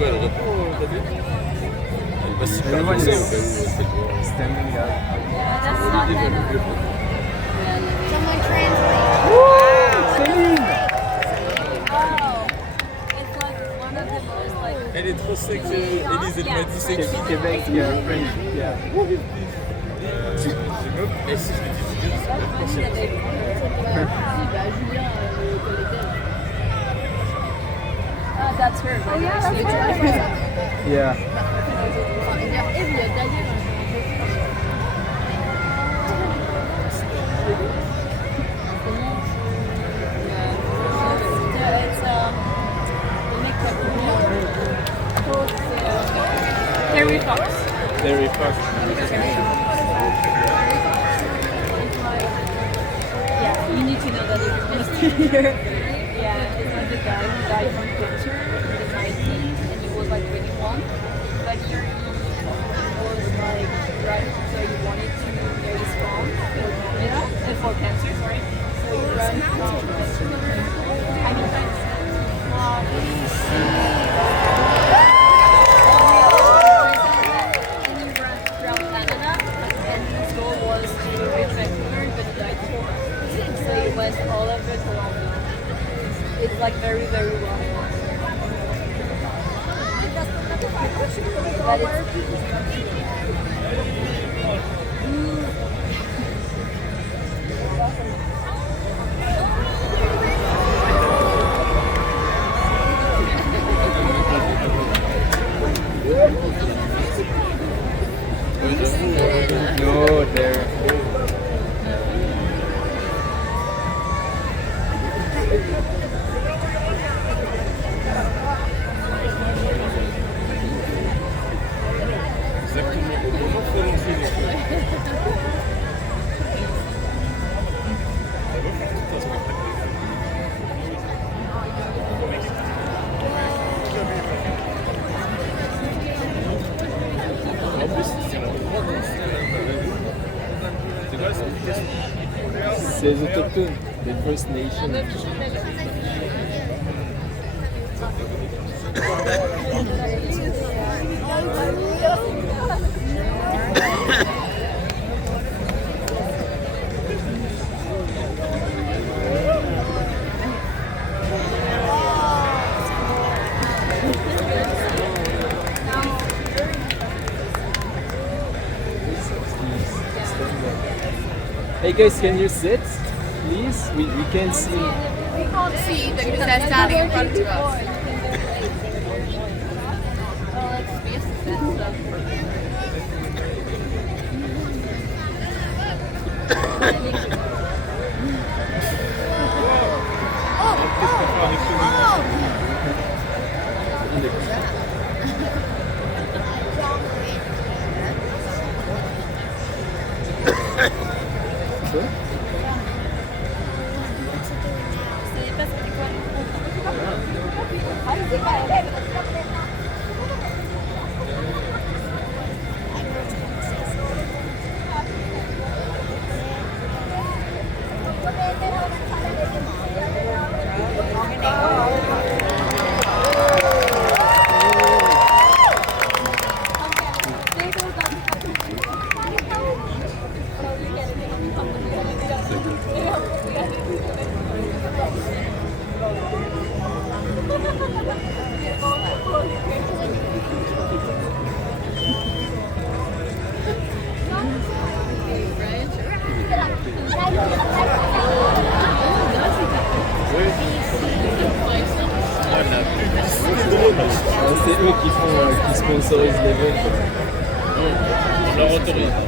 quoi, elle répond au David? Elle va super Everyone penser is au cas où elle fait quoi. standing up. That's not that Someone translate. Céline! Oh, it's like one of the most like. Elle est trop sexy, Élise, elle m'a dit sexy. Québec, French, yeah. Mais si je lui dis c'est bien, c'est même pas sexy. That's her. Oh yeah, that's her. Yeah. It's the makeup. Harry Fox. Very fast. Yeah, you need to know that if you want to stay here. Yeah, it's like the guy who died from cancer in the 90s and he was like 21. But he was like, right, so he wanted to very strong for cancer, sorry. So he ran from, I mean, and he ran around Canada and his goal was to reach Vancouver, but he died before. So he went all over Toronto. It's like very, very well known. But No, there. Exactement. Comment prononcer les choses? Ça va faire tout un spectacle. En plus, c'est l'endroit où c'est quoi ça? C'est les autochtones, les First Nations. Hey guys, can you sit, please? We can't see. We can't see because they're standing in front of us. C'est eux qui font, qui sponsorisent l'événement. On leur autorise.